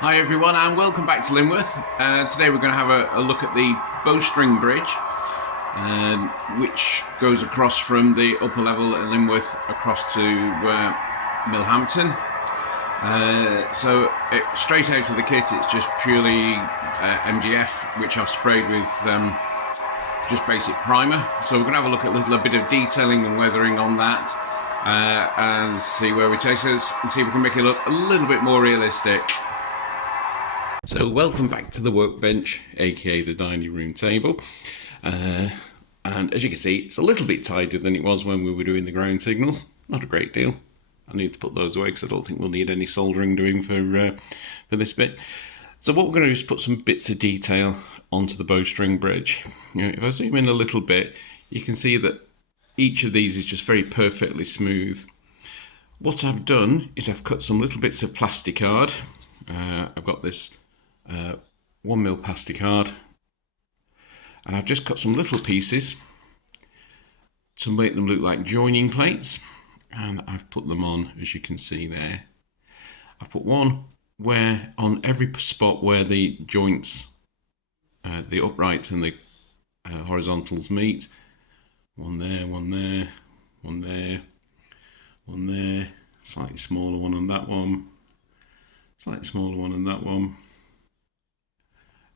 Hi everyone and welcome back to Lyneworth. Today we're going to have a look at the bowstring bridge, which goes across from the upper level at Lyneworth across to Millhampton. Straight out of the kit it's just purely MDF, which I've sprayed with just basic primer. So we're going to have a look at a little bit of detailing and weathering on that and see where we take us and see if we can make it look a little bit more realistic. So welcome back to the workbench, aka the dining room table, and as you can see it's a little bit tighter than it was when we were doing the ground signals. Not a great deal. I need to put those away because I don't think we'll need any soldering doing for this bit. So what we're going to do is put some bits of detail onto the bowstring bridge. If I zoom in a little bit, you can see that each of these is just very perfectly smooth. What I've done is I've cut some little bits of plasticard. I've got this 1mm plasticard, and I've just cut some little pieces to make them look like joining plates, and I've put them on, as you can see there. I've put one where on every spot where the joints, the uprights and the horizontals meet. One there, one there, one there, one there, slightly smaller one on that one, slightly smaller one on that one,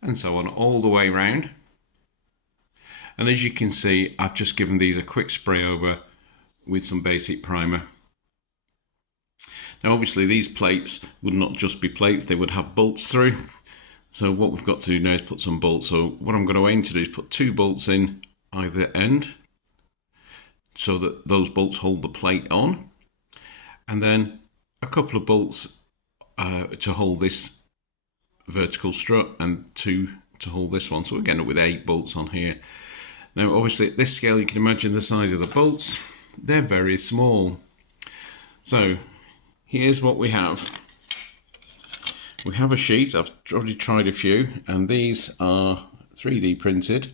and so on all the way round. And as you can see, I've just given these a quick spray over with some basic primer. Now obviously these plates would not just be plates, they would have bolts through. So what we've got to do now is put some bolts. So what I'm going to aim to do is put 2 bolts in either end so that those bolts hold the plate on, and then a couple of bolts to hold this vertical strut and 2 to hold this one. So we're getting up with 8 bolts on here. Now obviously at this scale you can imagine the size of the bolts, they're very small. So here's what we have. We have a sheet, I've already tried a few, and these are 3D printed,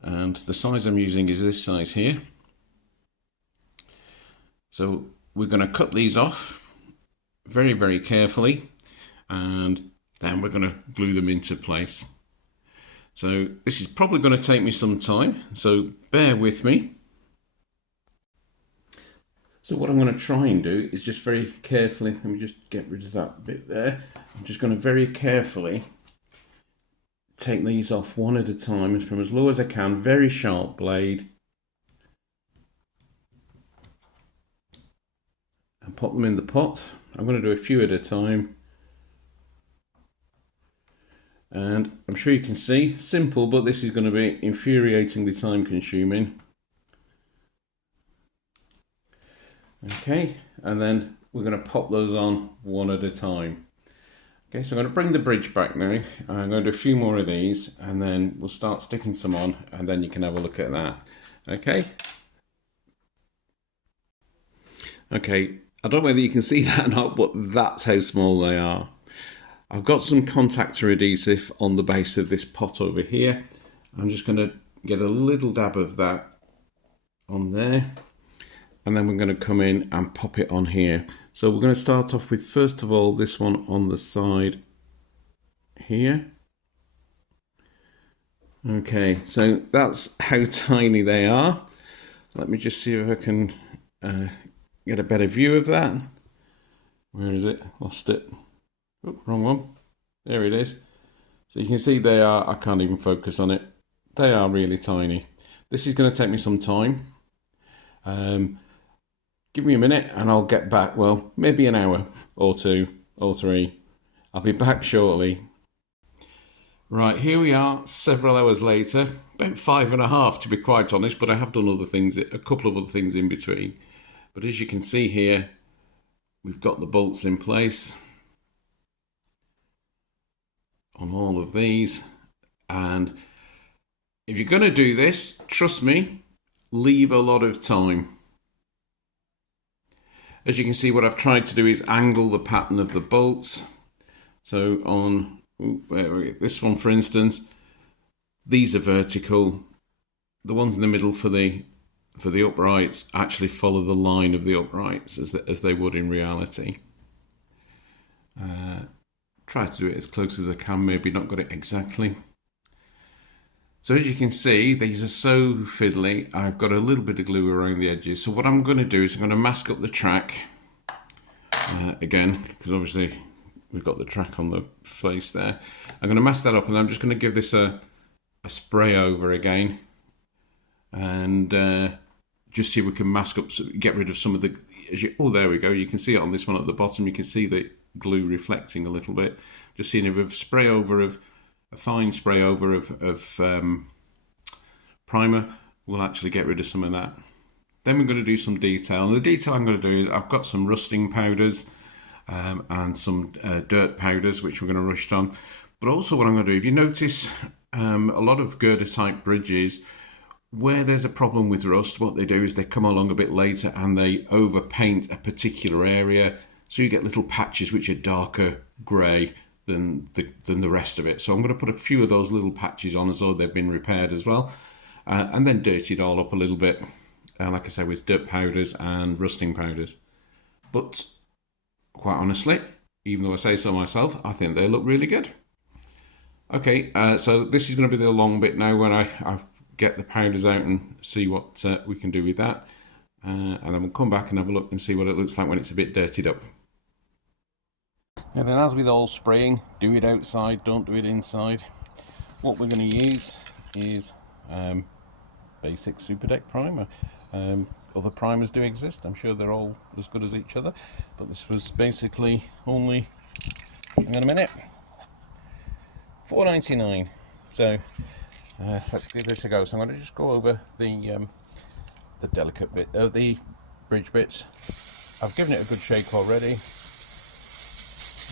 and the size I'm using is this size here. So we're going to cut these off very, very carefully, and then we're going to glue them into place. So this is probably going to take me some time, so bear with me. So what I'm going to try and do is just very carefully, let me just get rid of that bit there. I'm just going to very carefully take these off one at a time, from as low as I can, very sharp blade, and pop them in the pot. I'm going to do a few at a time. And I'm sure you can see, simple, but this is going to be infuriatingly time consuming. Okay, and then we're going to pop those on one at a time. Okay, so I'm going to bring the bridge back now. I'm going to do a few more of these, and then we'll start sticking some on, and then you can have a look at that. Okay. Okay, I don't know whether you can see that or not, but that's how small they are. I've got some contactor adhesive on the base of this pot over here. I'm just going to get a little dab of that on there, and then we're going to come in and pop it on here. So we're going to start off with, first of all, this one on the side here. Okay, so that's how tiny they are. Let me just see if I can get a better view of that. Where is it? Lost it. Oh, wrong one. There it is. So you can see they are, I can't even focus on it. They are really tiny. This is going to take me some time. Give me a minute and I'll get back. Well, maybe an hour or 2 or 3. I'll be back shortly. Right, here we are several hours later. About 5.5 to be quite honest, but I have done other things, a couple of other things in between. But as you can see here, we've got the bolts in place on all of these, and if you're going to do this, trust me, leave a lot of time. As you can see, what I've tried to do is angle the pattern of the bolts. So on this one, for instance, these are vertical. The ones in the middle for the uprights actually follow the line of the uprights as they would in reality. try to do it as close as I can, maybe not got it exactly. So as you can see, these are so fiddly. I've got a little bit of glue around the edges. So what I'm going to do is I'm going to mask up the track again, because obviously we've got the track on the face there. I'm going to mask that up, and I'm just going to give this a spray over again, and just see if we can mask up, get rid of some of the. Oh, there we go. You can see it on this one at the bottom. You can see the glue reflecting a little bit. Just seeing if a spray over of a fine spray over of primer will actually get rid of some of that. Then we're going to do some detail. And the detail I'm going to do is I've got some rusting powders and some dirt powders, which we're going to rush on. But also what I'm going to do, if you notice a lot of girder type bridges, where there's a problem with rust, what they do is they come along a bit later and they overpaint a particular area. So you get little patches which are darker grey than the rest of it. So I'm going to put a few of those little patches on as though they've been repaired as well. And then dirty it all up a little bit, like I said, with dirt powders and rusting powders. But quite honestly, even though I say so myself, I think they look really good. Okay, so this is going to be the long bit now where I get the powders out and see what we can do with that. And then we'll come back and have a look and see what it looks like when it's a bit dirtied up. And then, as with all spraying, do it outside, don't do it inside. What we're going to use is basic Super Deck primer. Other primers do exist, I'm sure they're all as good as each other, but this was basically only, hang on a minute, $4.99. So let's give this a go. So I'm going to just go over the delicate bit, the bridge bits. I've given it a good shake already.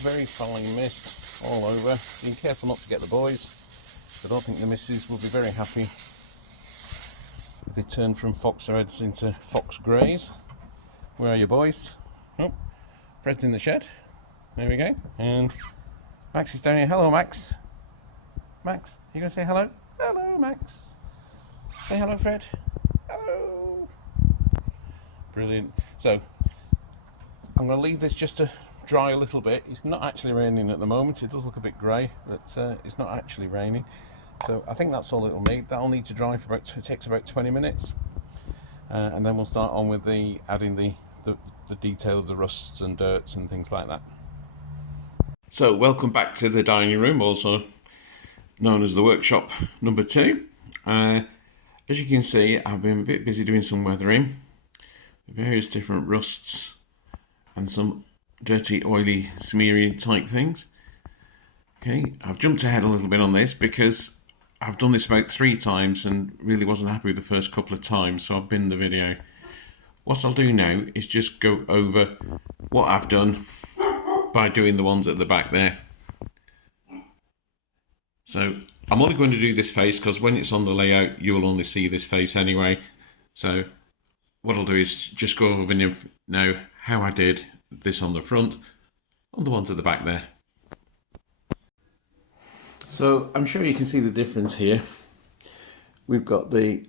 Very fine mist all over. Being careful not to get the boys. I don't think the missus will be very happy if they turn from fox reds into fox greys. Where are you, boys? Oh, Fred's in the shed. There we go. And Max is down here. Hello, Max. Max, you gonna say hello? Hello, Max. Say hello, Fred. Hello. Brilliant. So I'm going to leave this just to dry a little bit. It's not actually raining at the moment. It does look a bit grey, but it's not actually raining. So I think that's all it'll need. That'll need to dry for about, it takes about 20 minutes. And then we'll start on with adding the detail of the rusts and dirts and things like that. So welcome back to the dining room, also known as the workshop number 2. As you can see, I've been a bit busy doing some weathering, various different rusts and some dirty, oily, smeary type things. Okay, I've jumped ahead a little bit on this because I've done this about 3 times and really wasn't happy with the first couple of times, so I've binned the video. What I'll do now is just go over what I've done by doing the ones at the back there. So I'm only going to do this face because when it's on the layout you will only see this face anyway. So what I'll do is just go over now how I did this on the front, on the ones at the back there. So I'm sure you can see the difference here. We've got the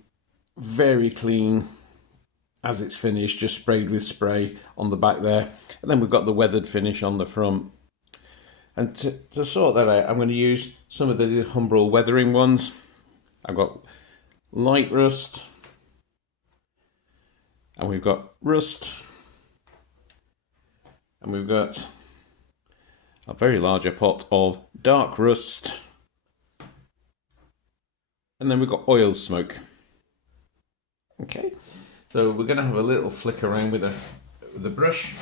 very clean, as it's finished, just sprayed with spray on the back there, and then we've got the weathered finish on the front. And to sort that out, I'm going to use some of the Humbrol weathering ones. I've got light rust, and we've got rust, and we've got a very larger pot of dark rust, and then we've got oil smoke. Okay, so we're going to have a little flick around with the brush.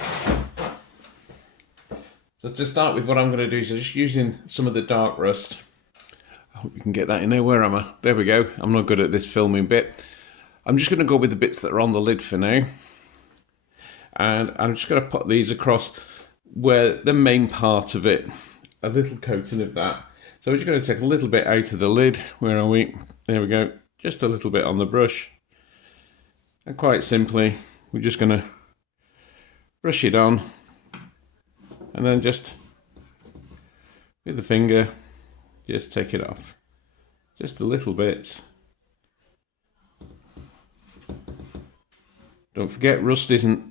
So to start with, what I'm going to do is just using some of the dark rust. I hope you can get that in there. Where am I? There we go. I'm not good at this filming bit. I'm just going to go with the bits that are on the lid for now. And I'm just going to put these across where the main part of it, a little coating of that. So we're just going to take a little bit out of the lid. Where are we? There we go. Just a little bit on the brush. And quite simply, we're just going to brush it on. And then just with the finger, just take it off. Just the little bits. Don't forget, rust isn't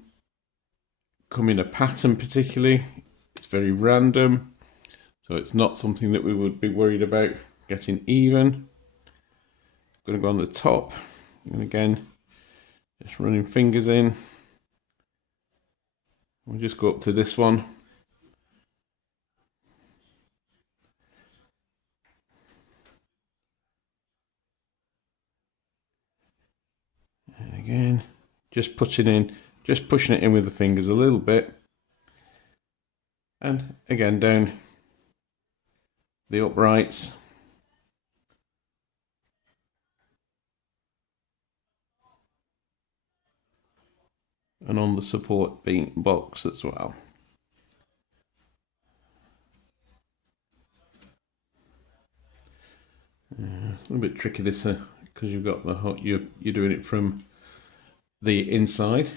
come in a pattern particularly. It's very random. So it's not something that we would be worried about getting even. I'm going to go on the top, and again, just running fingers in. We'll just go up to this one. And again, just pushing it in with the fingers a little bit. And again, down the uprights. And on the support beam box as well. A little bit tricky this because you've got you're doing it from the inside.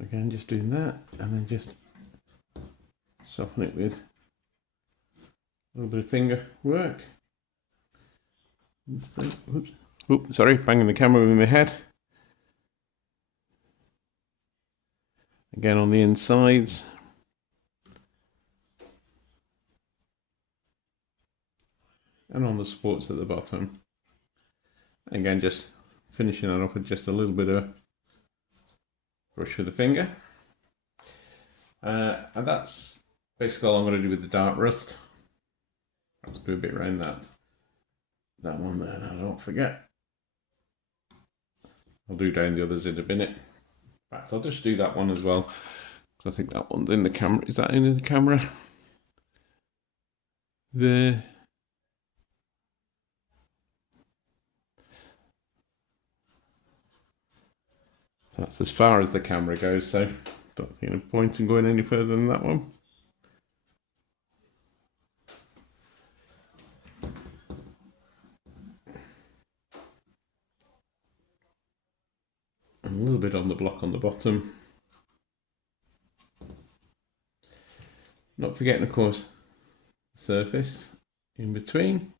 Again, just doing that, and then just soften it with a little bit of finger work. Oops, sorry, banging the camera with my head. Again on the insides. And on the supports at the bottom. Again, just finishing that off with just a little bit of brush with the finger. And that's basically all I'm going to do with the dark rust. Let's do a bit around that one there, now don't forget. I'll do down the others in a minute. In fact, I'll just do that one as well, because I think that one's in the camera. Is that in the camera? There. So that's as far as the camera goes, so don't think any point in going any further than that one. And a little bit on the block on the bottom. Not forgetting, of course, the surface in between.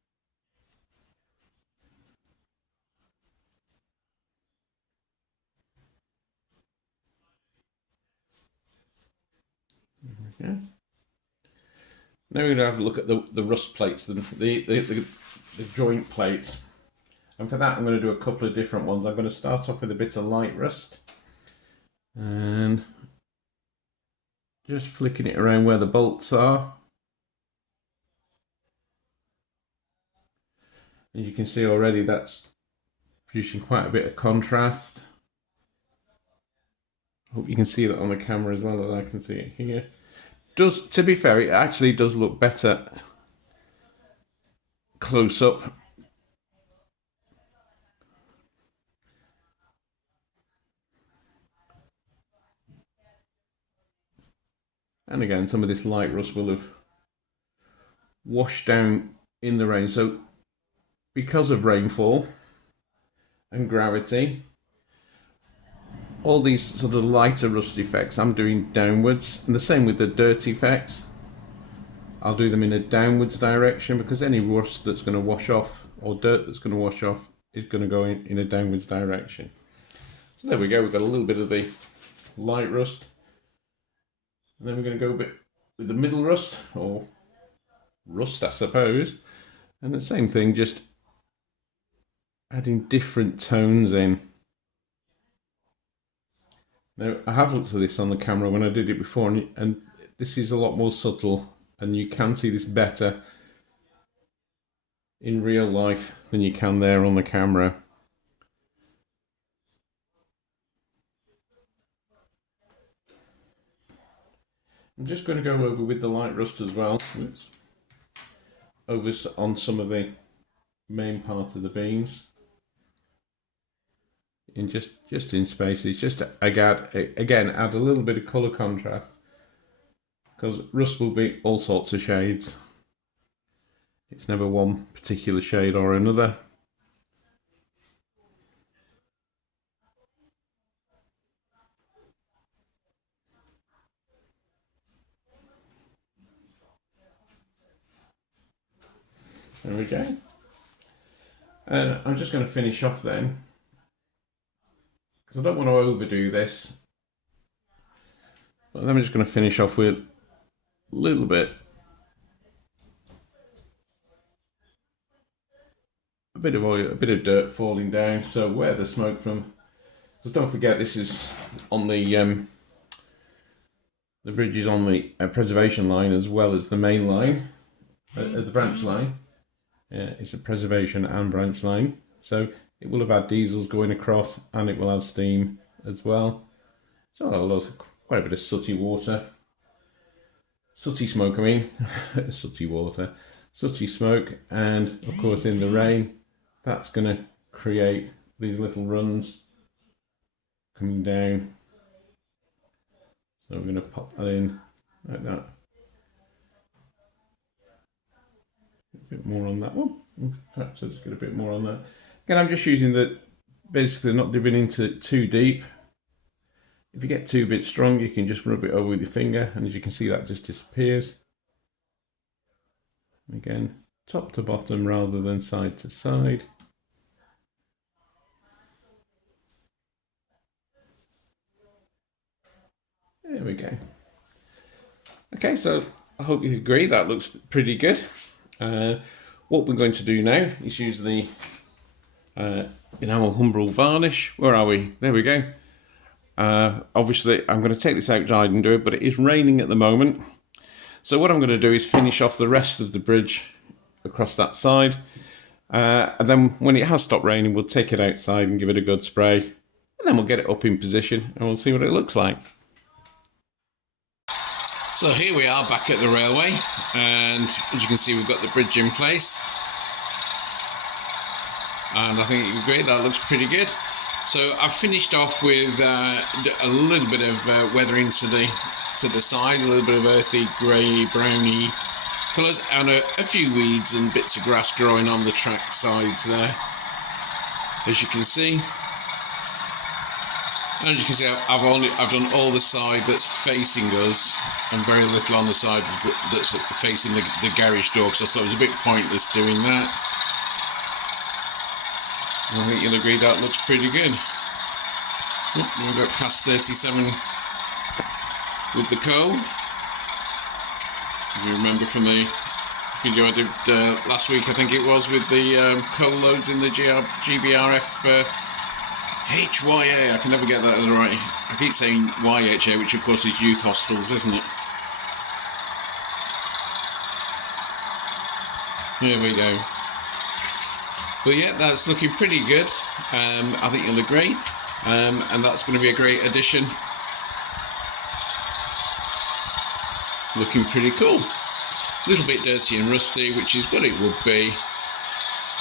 Yeah. Now we're going to have a look at the rust plates, the joint plates. And for that I'm going to do a couple of different ones. I'm going to start off with a bit of light rust. And just flicking it around where the bolts are. As you can see already, that's producing quite a bit of contrast. Hope you can see that on the camera as well as I can see it here. To be fair, it actually does look better close up. And again, some of this light rust will have washed down in the rain. So because of rainfall and gravity, all these sort of lighter rust effects I'm doing downwards, and the same with the dirt effects. I'll do them in a downwards direction, because any rust that's going to wash off, or dirt that's going to wash off, is going to go in a downwards direction. So there we go, we've got a little bit of the light rust. And then we're going to go a bit with the middle rust, or rust I suppose. And the same thing, just adding different tones in. Now, I have looked at this on the camera when I did it before, and this is a lot more subtle, and you can see this better in real life than you can there on the camera. I'm just going to go over with the light rust as well. Oops. Over on some of the main part of the beams. In just in spaces, just to again add a little bit of colour contrast, because rust will be all sorts of shades. It's never one particular shade or another. There we go. And I'm just going to finish off then, because I don't want to overdo this. then I'm just going to finish off with a little bit, a bit of oil, a bit of dirt falling down. So where the smoke from? Because don't forget, this is on the bridge is on the preservation line as well as the main line, the branch line. It's a preservation and branch line, so it will have had diesels going across, and it will have steam as well. So I'll have quite a bit of sooty water, sooty smoke. I mean, sooty water, sooty smoke, and of course in the rain, that's going to create these little runs coming down. So we're going to pop that in like that. A bit more on that one. Perhaps I'll just get a bit more on that. Again, I'm just using the, basically not dipping into too deep. If you get too bit strong, you can just rub it over with your finger, and as you can see, that just disappears. Again, top to bottom rather than side to side. There we go. Okay, so I hope you agree that looks pretty good. What we're going to do now is use the enamel Humbrol varnish. Where are we? There we go. Obviously, I'm going to take this outside and do it, but it is raining at the moment. So what I'm going to do is finish off the rest of the bridge across that side. And then when it has stopped raining, we'll take it outside and give it a good spray. And then we'll get it up in position and we'll see what it looks like. So here we are back at the railway, and as you can see, we've got the bridge in place, and I think you agree that looks pretty good. So I've finished off with a little bit of weathering to the sides, a little bit of earthy, grey, browny colours, and a few weeds and bits of grass growing on the track sides there, as you can see. And as you can see, I've done all the side that's facing us, and very little on the side that's facing the garage door, because I thought it was a bit pointless doing that. And I think you'll agree that looks pretty good. We've got class 37 with the coal. If you remember from the video I did last week, I think it was, with the coal loads in the GBRF HYA, I can never get that right. I keep saying YHA, which of course is youth hostels, isn't it? There we go. But yeah, that's looking pretty good. I think you'll agree. And that's going to be a great addition. Looking pretty cool. A little bit dirty and rusty, which is what it would be.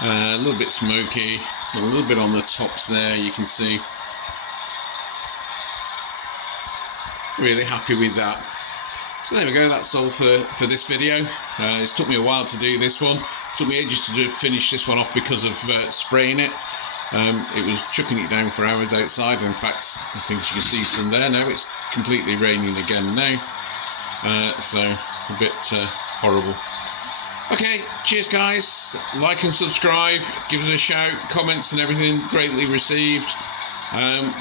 A little bit smoky. A little bit on the tops there, you can see. Really happy with that. So there we go, that's all for this video. It's took me a while to do this one. It took me ages to finish this one off because of spraying it. It was chucking it down for hours outside. In fact, I think you can see from there now, it's completely raining again now. So it's a bit horrible. Okay, cheers guys, like and subscribe, give us a shout, comments and everything greatly received.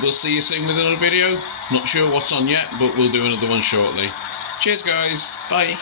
We'll see you soon with another video. Not sure what's on yet, but we'll do another one shortly. Cheers guys, bye.